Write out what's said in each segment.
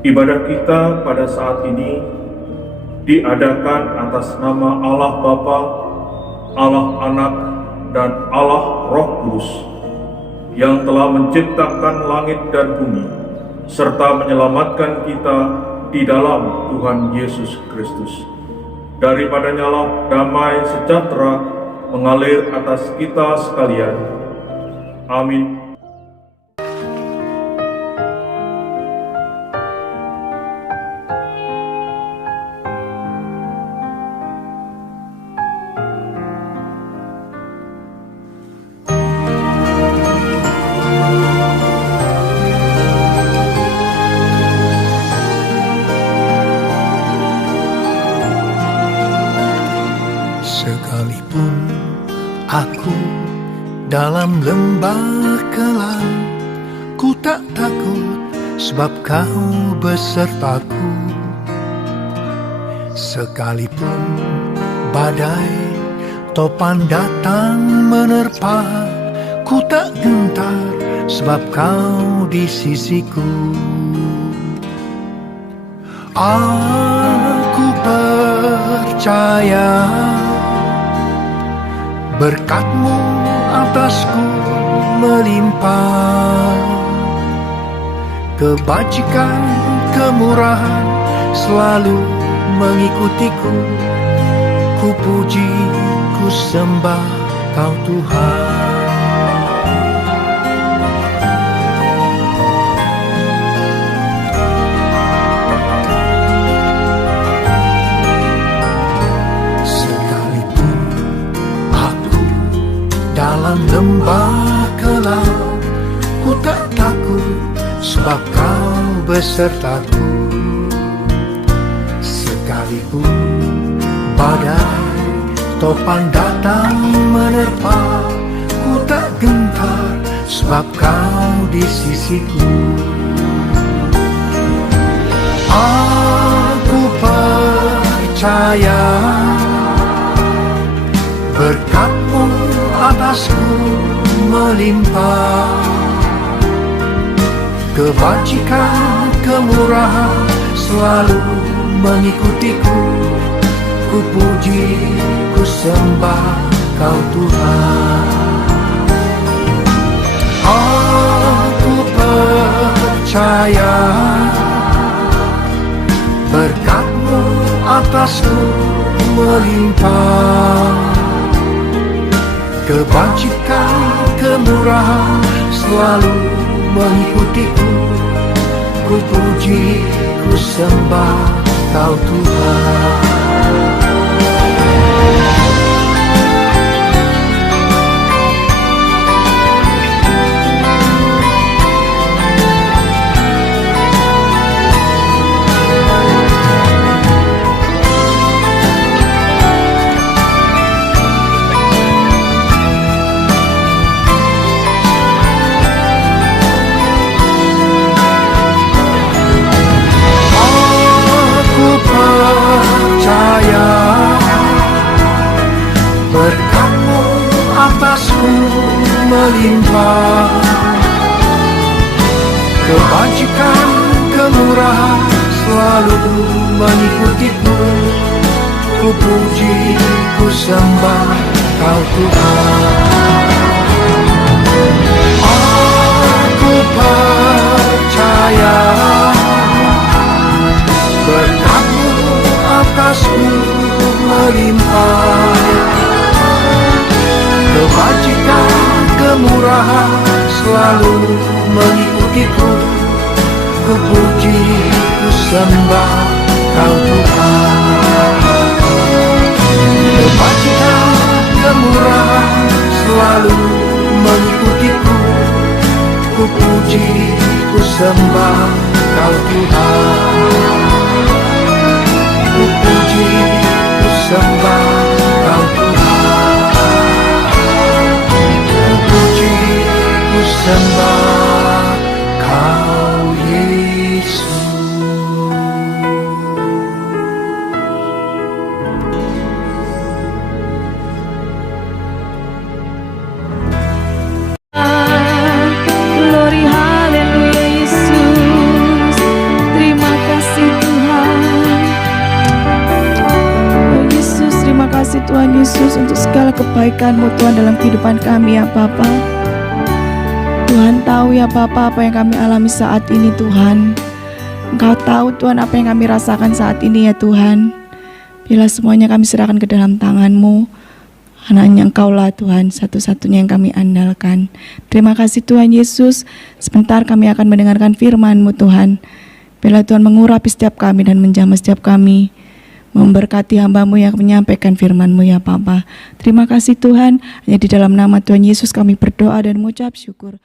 Ibadah kita pada saat ini diadakan atas nama Allah Bapa, Allah Anak, dan Allah Roh Kudus yang telah menciptakan langit dan bumi serta menyelamatkan kita di dalam Tuhan Yesus Kristus. Daripadanya lah damai sejahtera mengalir atas kita sekalian. Amin. Sekalipun aku dalam lembah kelam, ku tak takut sebab Kau besertaku. Sekalipun badai topan datang menerpa, ku tak gentar sebab Kau di sisiku. Aku percaya berkat-Mu atasku melimpah, kebajikan, kemurahan selalu mengikutiku. Ku puji, ku sembah Kau Tuhan. Dalam lembah kelam, ku tak takut sebab Kau besertaku. Sekalipun badai topan datang menerpa, ku tak gentar sebab Kau di sisiku. Aku percaya berkat-Mu atasku melimpah, kebajikan, kemurahan selalu mengikutiku. Ku puji, ku sembah Kau Tuhan. Aku percaya berkat-Mu atasku melimpah, kebajikan, kemurahan selalu mengikutiku. Ku puji, ku sembah Kau Tuhan. Berkat-Mu atasku melimpah, kebajikan, kemurahan selalu mengikutiku. Ku puji, ku sembah Kau Tuhan. Aku percaya berkat-Mu atasku melimpah, kebajikan, kemurahan selalu mengikutiku. Ku puji, ku sembah Kau Tuhan. Kebajikan, kemurahan selalu mengikutiku. Ku puji, ku sembah Kau Tuhan. Ku puji, ku sembah Kau Tuhan. Ku sembah Kau Yesus. Glory haleluya Yesus. Terima Tuhan Yesus untuk segala kebaikan-Mu Tuhan dalam kehidupan kami ya Bapa. Tuhan tahu ya Bapa apa yang kami alami saat ini Tuhan. Engkau tahu Tuhan apa yang kami rasakan saat ini ya Tuhan. Bila semuanya kami serahkan ke dalam tangan-Mu, hanya Engkaulah Tuhan satu-satunya yang kami andalkan. Terima kasih Tuhan Yesus. Sebentar kami akan mendengarkan firman-Mu Tuhan. Bila Tuhan mengurapi setiap kami dan menjamah setiap kami, memberkati hamba-Mu yang menyampaikan firman-Mu ya Bapa. Terima kasih Tuhan. Hanya di dalam nama Tuhan Yesus kami berdoa dan mengucap syukur.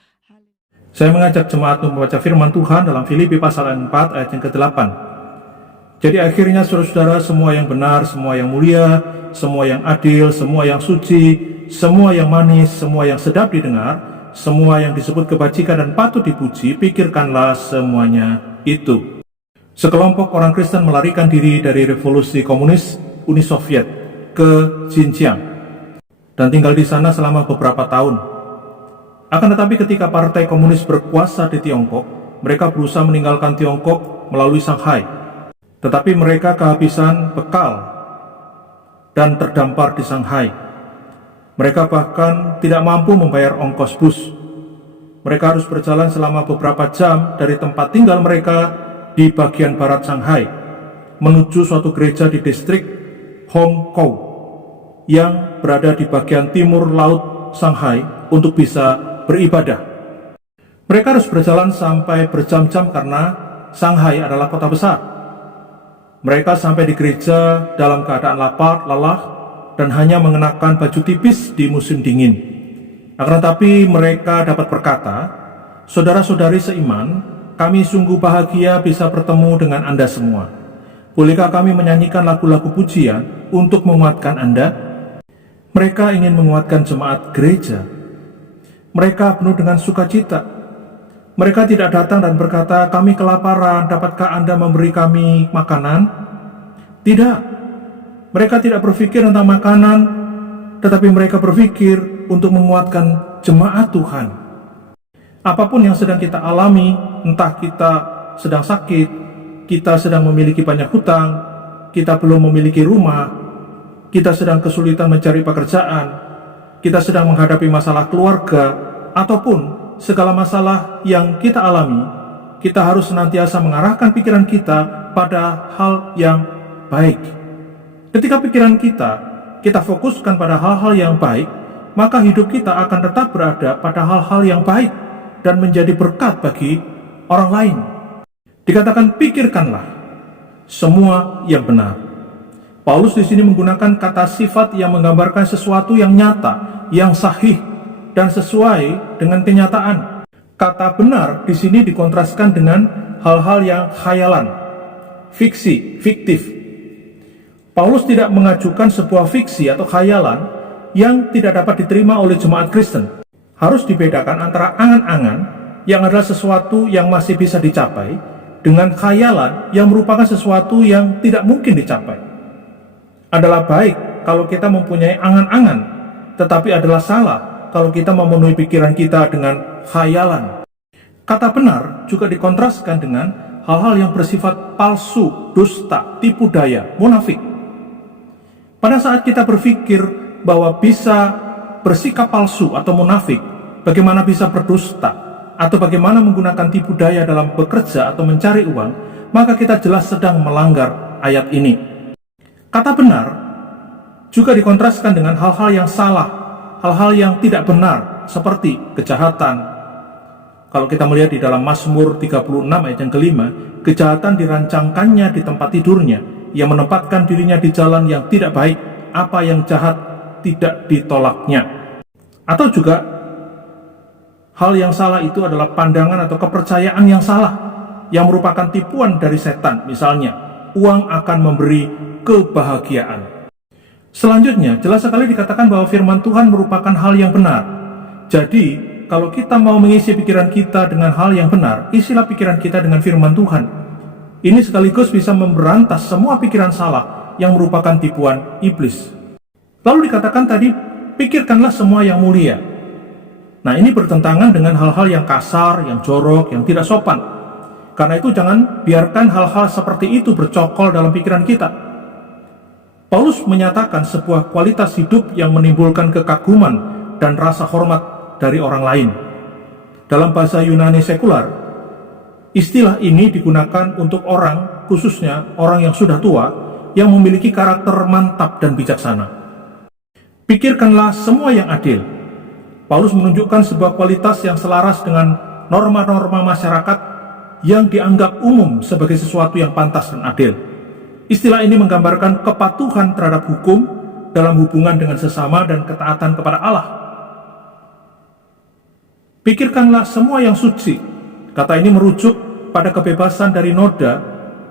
Saya mengajak jemaat membaca firman Tuhan dalam Filipi pasal 4 ayat yang ke-8. Jadi akhirnya saudara-saudara, semua yang benar, semua yang mulia, semua yang adil, semua yang suci, semua yang manis, semua yang sedap didengar, semua yang disebut kebajikan dan patut dipuji, pikirkanlah semuanya itu. Sekelompok orang Kristen melarikan diri dari revolusi komunis Uni Soviet ke Xinjiang dan tinggal di sana selama beberapa tahun. Akan tetapi ketika partai komunis berkuasa di Tiongkok, mereka berusaha meninggalkan Tiongkok melalui Shanghai. Tetapi mereka kehabisan bekal dan terdampar di Shanghai. Mereka bahkan tidak mampu membayar ongkos bus. Mereka harus berjalan selama beberapa jam dari tempat tinggal mereka di bagian barat Shanghai menuju suatu gereja di distrik Hongkou yang berada di bagian timur laut Shanghai untuk bisa beribadah. Mereka harus berjalan sampai berjam-jam karena Shanghai adalah kota besar. Mereka sampai di gereja dalam keadaan lapar, lelah, dan hanya mengenakan baju tipis di musim dingin. Akan tetapi mereka dapat berkata, "Saudara-saudari seiman, kami sungguh bahagia bisa bertemu dengan Anda semua. Bolehkah kami menyanyikan lagu-lagu pujian untuk menguatkan Anda?" Mereka ingin menguatkan jemaat gereja. Mereka penuh dengan sukacita. Mereka tidak datang dan berkata, "Kami kelaparan, dapatkah Anda memberi kami makanan?" Tidak. Mereka tidak berpikir tentang makanan, tetapi mereka berpikir untuk menguatkan jemaat Tuhan. Apapun yang sedang kita alami, entah kita sedang sakit, kita sedang memiliki banyak hutang, kita belum memiliki rumah, kita sedang kesulitan mencari pekerjaan, kita sedang menghadapi masalah keluarga, ataupun segala masalah yang kita alami, kita harus senantiasa mengarahkan pikiran kita pada hal yang baik. Ketika pikiran kita fokuskan pada hal-hal yang baik, maka hidup kita akan tetap berada pada hal-hal yang baik dan menjadi berkat bagi orang lain. Dikatakan pikirkanlah semua yang benar. Paulus di sini menggunakan kata sifat yang menggambarkan sesuatu yang nyata, yang sahih dan sesuai dengan kenyataan. Kata benar di sini dikontraskan dengan hal-hal yang khayalan, fiksi, fiktif. Paulus tidak mengajukan sebuah fiksi atau khayalan yang tidak dapat diterima oleh jemaat Kristen. Harus dibedakan antara angan-angan yang adalah sesuatu yang masih bisa dicapai dengan khayalan yang merupakan sesuatu yang tidak mungkin dicapai. Adalah baik kalau kita mempunyai angan-angan, tetapi adalah salah kalau kita memenuhi pikiran kita dengan khayalan. Kata benar juga dikontraskan dengan hal-hal yang bersifat palsu, dusta, tipu daya, munafik. Pada saat kita berpikir bahwa bisa bersikap palsu atau munafik, bagaimana bisa berdusta, atau bagaimana menggunakan tipu daya dalam bekerja atau mencari uang, maka kita jelas sedang melanggar ayat ini. Kata benar juga dikontraskan dengan hal-hal yang salah, hal-hal yang tidak benar, seperti kejahatan. Kalau kita melihat di dalam Mazmur 36 ayat yang kelima, kejahatan dirancangkannya di tempat tidurnya, ia menempatkan dirinya di jalan yang tidak baik, apa yang jahat tidak ditolaknya. Atau juga hal yang salah itu adalah pandangan atau kepercayaan yang salah, yang merupakan tipuan dari setan. Misalnya, uang akan memberi kebahagiaan. Selanjutnya, jelas sekali dikatakan bahwa firman Tuhan merupakan hal yang benar. Jadi, kalau kita mau mengisi pikiran kita dengan hal yang benar, isilah pikiran kita dengan firman Tuhan. Ini sekaligus bisa memberantas semua pikiran salah yang merupakan tipuan iblis. Lalu dikatakan tadi, pikirkanlah semua yang mulia. Nah, ini bertentangan dengan hal-hal yang kasar, yang jorok, yang tidak sopan. Karena itu jangan biarkan hal-hal seperti itu bercokol dalam pikiran kita. Paulus menyatakan sebuah kualitas hidup yang menimbulkan kekaguman dan rasa hormat dari orang lain. Dalam bahasa Yunani sekular, istilah ini digunakan untuk orang, khususnya orang yang sudah tua, yang memiliki karakter mantap dan bijaksana. Pikirkanlah semua yang adil. Paulus menunjukkan sebuah kualitas yang selaras dengan norma-norma masyarakat yang dianggap umum sebagai sesuatu yang pantas dan adil. Istilah ini menggambarkan kepatuhan terhadap hukum dalam hubungan dengan sesama dan ketaatan kepada Allah. Pikirkanlah semua yang suci. Kata ini merujuk pada kebebasan dari noda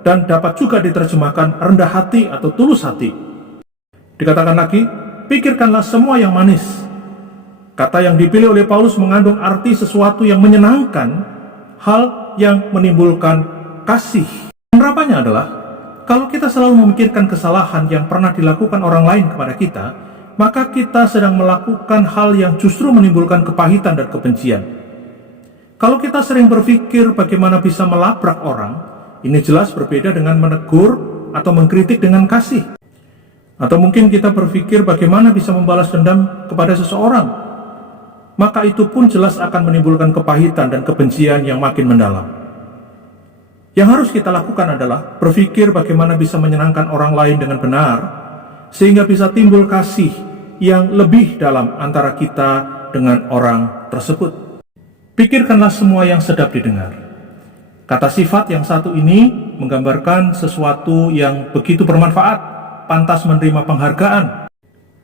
dan dapat juga diterjemahkan rendah hati atau tulus hati. Dikatakan lagi, pikirkanlah semua yang manis. Kata yang dipilih oleh Paulus mengandung arti sesuatu yang menyenangkan, hal yang menimbulkan kasih. Penerapannya adalah, kalau kita selalu memikirkan kesalahan yang pernah dilakukan orang lain kepada kita, maka kita sedang melakukan hal yang justru menimbulkan kepahitan dan kebencian. Kalau kita sering berpikir bagaimana bisa melabrak orang, ini jelas berbeda dengan menegur atau mengkritik dengan kasih. Atau mungkin kita berpikir bagaimana bisa membalas dendam kepada seseorang, maka itu pun jelas akan menimbulkan kepahitan dan kebencian yang makin mendalam. Yang harus kita lakukan adalah berpikir bagaimana bisa menyenangkan orang lain dengan benar, sehingga bisa timbul kasih yang lebih dalam antara kita dengan orang tersebut. Pikirkanlah semua yang sedap didengar. Kata sifat yang satu ini menggambarkan sesuatu yang begitu bermanfaat, pantas menerima penghargaan.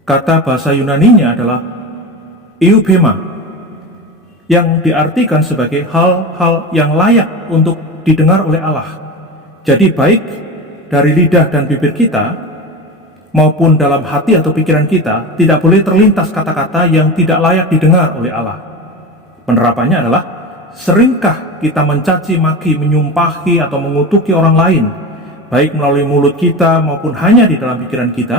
Kata bahasa Yunaninya adalah eubema, yang diartikan sebagai hal-hal yang layak untuk didengar oleh Allah. Jadi baik dari lidah dan bibir kita maupun dalam hati atau pikiran kita tidak boleh terlintas kata-kata yang tidak layak didengar oleh Allah. Penerapannya adalah, seringkah kita mencaci maki, menyumpahi atau mengutuki orang lain, baik melalui mulut kita maupun hanya di dalam pikiran kita?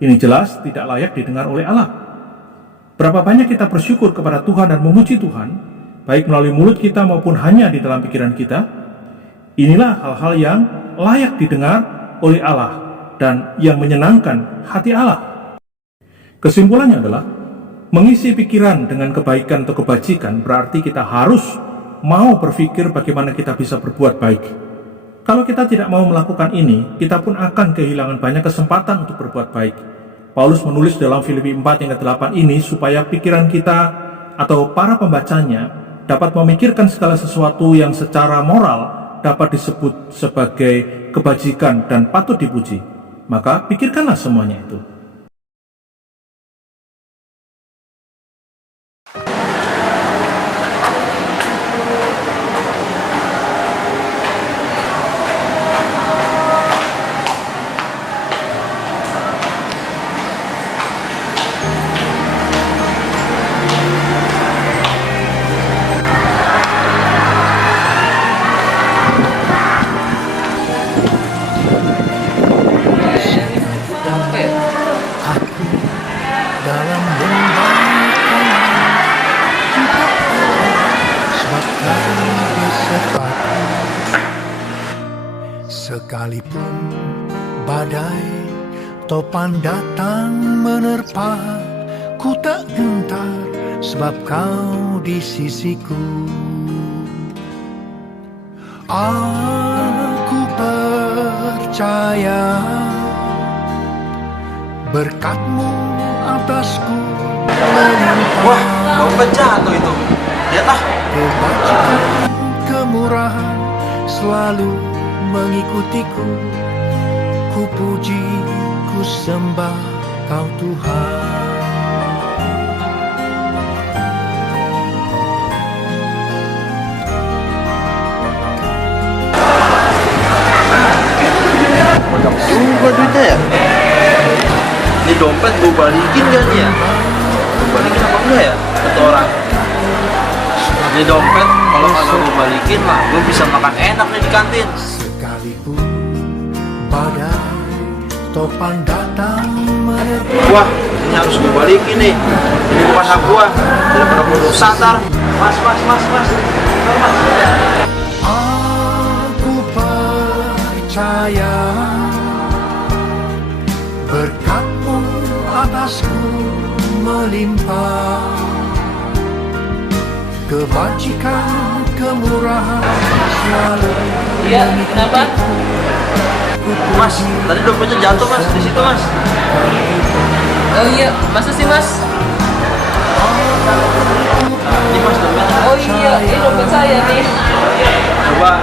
Ini jelas tidak layak didengar oleh Allah. Berapa banyak kita bersyukur kepada Tuhan dan memuji Tuhan, baik melalui mulut kita maupun hanya di dalam pikiran kita? Inilah hal-hal yang layak didengar oleh Allah dan yang menyenangkan hati Allah. Kesimpulannya adalah, mengisi pikiran dengan kebaikan atau kebajikan berarti kita harus mau berpikir bagaimana kita bisa berbuat baik. Kalau kita tidak mau melakukan ini, kita pun akan kehilangan banyak kesempatan untuk berbuat baik. Paulus menulis dalam Filipi 4 yang ke-8 ini supaya pikiran kita atau para pembacanya dapat memikirkan segala sesuatu yang secara moral dapat disebut sebagai kebajikan dan patut dipuji. Maka pikirkanlah semuanya itu. Sekalipun badai topan datang menerpa, ku tak gentar sebab kau di sisiku. Aku percaya berkat-Mu atasku melimpah. Wah, dompet jatuh itu. Lihat ah. Kebajikan, kemurahan selalu mengikutiku. Ku puji, ku sembah Kau Tuhan. Banyak juga duitnya ya. Ini dompet gue balikin gak nih ya? Gue balikin apa enggak ya? Kata orang. Ini dompet kalau kagak gue balikin lah, gue bisa makan enak nih di kantin. Sekalipun badai topan datang menerpa. Wah, ini harus gue balikin nih. Ini bukan hak gue. Daripada gue dosa ntar. Mas. Aku percaya melimpah, kebajikan, kemurahan selalu Iya, kenapa? Mas, tadi dompetnya jatuh mas, di situ mas. Oh iya, masa sih mas? Ini mas dompetnya. Oh iya, ini dompet saya nih. Coba.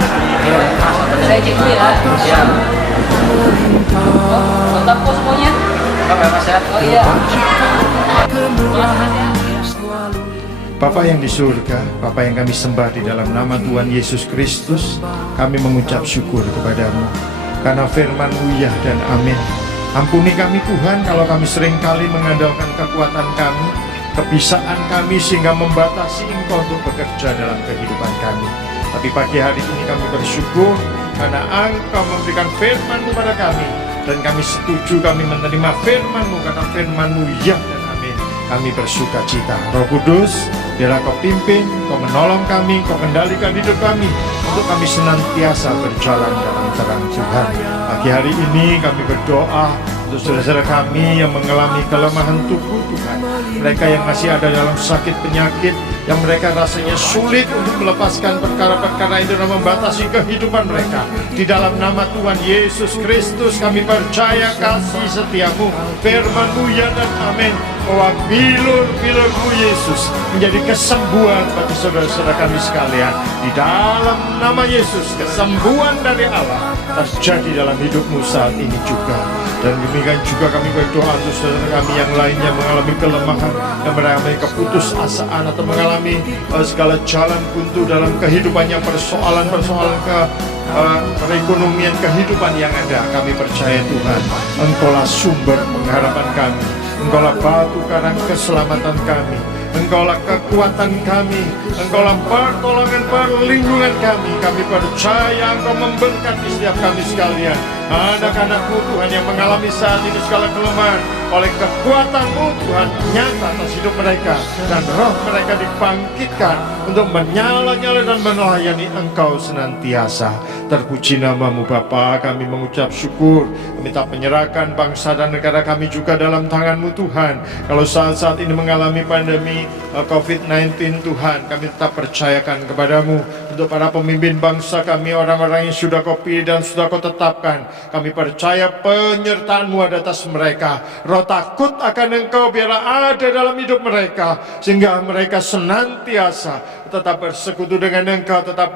Saya cek dulu ya. Ya. Oh, lengkap kok semuanya? Oke mas ya. Oh iya. kemurahan selalu. Bapa yang di surga, Bapa yang kami sembah di dalam nama Tuhan Yesus Kristus, kami mengucap syukur kepadamu karena firman-Mu ya dan amin. Ampuni kami Tuhan kalau kami seringkali mengandalkan kekuatan kami, kebisaan kami sehingga membatasi Engkau untuk bekerja dalam kehidupan kami. Tapi pagi hari ini kami bersyukur karena Engkau memberikan firman-Mu pada kami, dan kami setuju kami menerima firman-Mu karena firman-Mu ya dan amin. Kami bersuka cita. Roh Kudus, biarlah Kau pimpin, Kau menolong kami, Kau kendalikan hidup kami, untuk kami senantiasa berjalan dalam terang Tuhan. Pagi hari ini kami berdoa untuk saudara-saudara kami yang mengalami kelemahan tubuh Tuhan, mereka yang masih ada dalam sakit penyakit, yang mereka rasanya sulit untuk melepaskan perkara-perkara itu dan membatasi kehidupan mereka. Di dalam nama Tuhan Yesus Kristus kami percaya kasih setiamu, firman-Mu ya dan amin, bahwa bilur-bilur-Mu Yesus menjadi kesembuhan bagi saudara-saudara kami sekalian. Di dalam nama Yesus, kesembuhan dari Allah terjadi dalam hidupmu saat ini juga. Dan demikian juga kami berdoa untuk saudara kami yang lainnya mengalami kelemahan, yang mengalami keputusasaan atau mengalami segala jalan buntu dalam kehidupannya, persoalan-persoalan perekonomian kehidupan yang ada. Kami percaya Tuhan, Engkaulah sumber pengharapan kami, Engkaulah batu karang keselamatan kami, Engkaulah kekuatan kami, Engkaulah pertolongan perlindungan kami. Kami percaya Engkau memberkati setiap kami sekalian. Anak-anak-Mu Tuhan yang mengalami saat ini segala kelemahan, oleh kekuatan-Mu Tuhan nyata atas hidup mereka, dan roh mereka dibangkitkan untuk menyala-nyala dan melayani Engkau senantiasa. Terpuji nama-Mu Bapa, kami mengucap syukur. Kami tak menyerahkan bangsa dan negara kami juga dalam tangan-Mu Tuhan. Kalau saat-saat ini mengalami pandemi COVID-19 Tuhan, kami tetap percayakan kepadamu untuk para pemimpin bangsa kami, orang-orang yang sudah Kau pilih dan sudah Kau tetapkan. Kami percaya penyertaan-Mu ada atas mereka. Roh takut akan Engkau biarlah ada dalam hidup mereka, sehingga mereka senantiasa tetap bersekutu dengan Engkau, tetap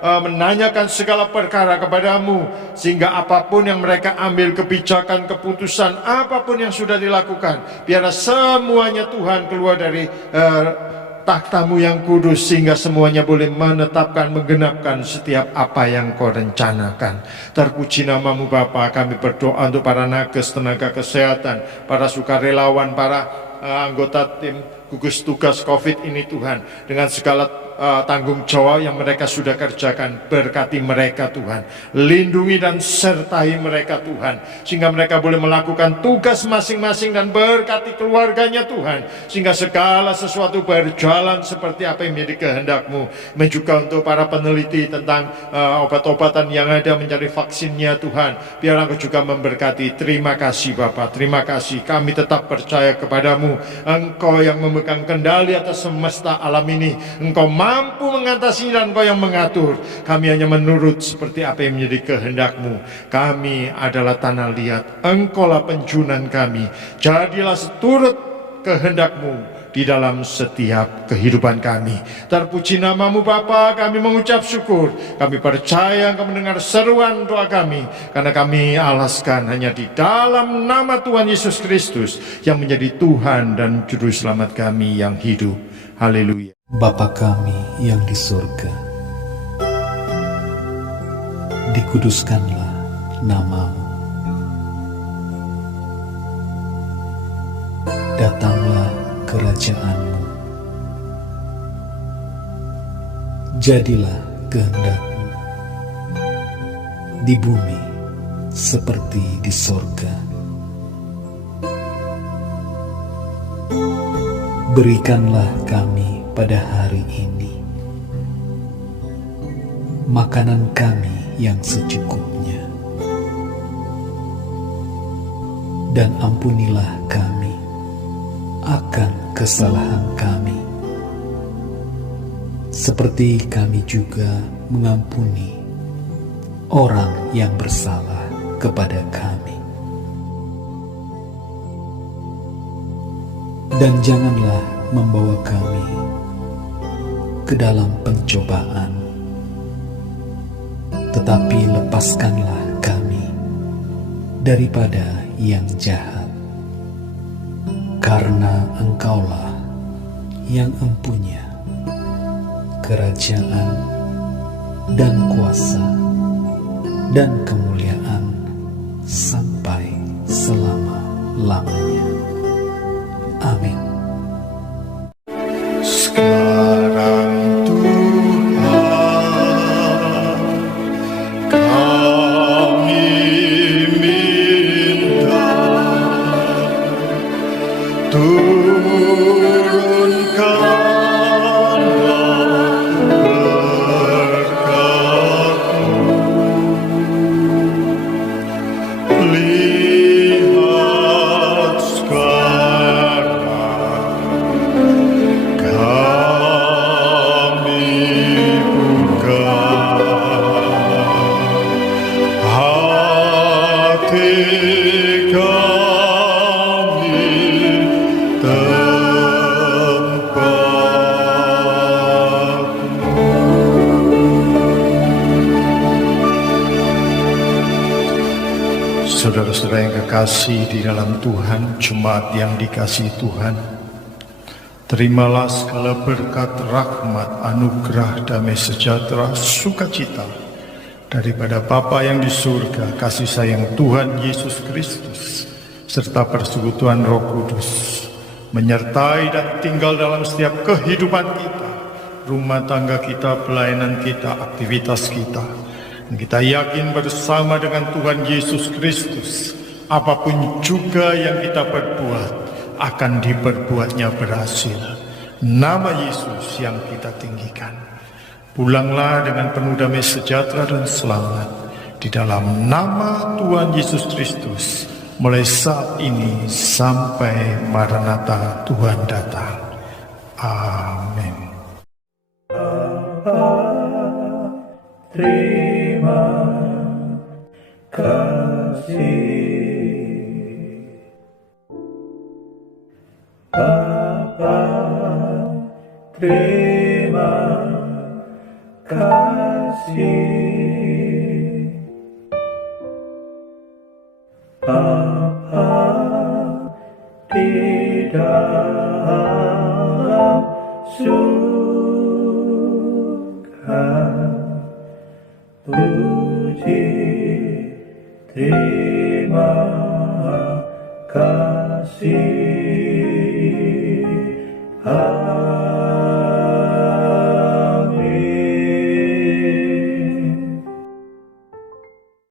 menanyakan segala perkara kepadamu, sehingga apapun yang mereka ambil kebijakan, keputusan, apapun yang sudah dilakukan, biarlah semuanya Tuhan keluar dari takhta-Mu yang kudus, sehingga semuanya boleh menetapkan, menggenapkan setiap apa yang Kau rencanakan. Terpuji nama-Mu Bapa, kami berdoa untuk para nakes, tenaga kesehatan, para sukarelawan, para anggota tim gugus tugas COVID ini Tuhan, dengan segala tanggung jawab yang mereka sudah kerjakan. Berkati mereka Tuhan, lindungi dan sertai mereka Tuhan, sehingga mereka boleh melakukan tugas masing-masing, dan berkati keluarganya Tuhan, sehingga segala sesuatu berjalan seperti apa yang menjadi kehendak-Mu. Dan juga untuk para peneliti tentang obat-obatan yang ada, mencari vaksinnya Tuhan, biar Engkau juga memberkati. Terima kasih Bapa, terima kasih. Kami tetap percaya kepadamu, Engkau yang memegang kendali atas semesta alam ini, Engkau mampu mengatasi dan Engkau yang mengatur. Kami hanya menurut seperti apa yang menjadi kehendak-Mu. Kami adalah tanah liat, Engkaulah penjunan kami. Jadilah seturut kehendak-Mu di dalam setiap kehidupan kami. Terpuji nama-Mu Bapa, kami mengucap syukur. Kami percaya Engkau mendengar seruan doa kami, karena kami alaskan hanya di dalam nama Tuhan Yesus Kristus, yang menjadi Tuhan dan Juru Selamat kami yang hidup. Haleluya. Bapa kami yang di surga, dikuduskanlah nama-Mu. Datanglah kerajaan-Mu. Jadilah kehendak-Mu di bumi seperti di sorga. Berikanlah kami pada hari ini makanan kami yang secukupnya, dan ampunilah kami akan kesalahan kami, seperti kami juga mengampuni orang yang bersalah kepada kami. Dan janganlah membawa kami ke dalam pencobaan, tetapi lepaskanlah kami daripada yang jahat. Karena Engkaulah yang empunya kerajaan dan kuasa dan kemuliaan sampai selama-lamanya. Amin. Sekarang Tuhan, kami minta turunkanlah berkat-Mu. Lihat sekarang kami buka hati kami tempat-Mu. Saudara-saudara yang kekasih di dalam Tuhan, jemaat yang dikasihi Tuhan, terimalah segala berkat, rahmat, anugerah, damai sejahtera, sukacita daripada Bapa yang di surga, kasih sayang Tuhan Yesus Kristus, serta persekutuan Roh Kudus, menyertai dan tinggal dalam setiap kehidupan kita, rumah tangga kita, pelayanan kita, aktivitas kita. Dan kita yakin bersama dengan Tuhan Yesus Kristus, apapun juga yang kita perbuat, akan diperbuatnya berhasil. Nama Yesus yang kita tinggikan. Pulanglah dengan penuh damai sejahtera dan selamat di dalam nama Tuhan Yesus Kristus, mulai saat ini sampai Maranatha Tuhan datang. Amin. Terima kasih Bapa, terima kasih Bapa di dalam surga. Puji, terima kasih.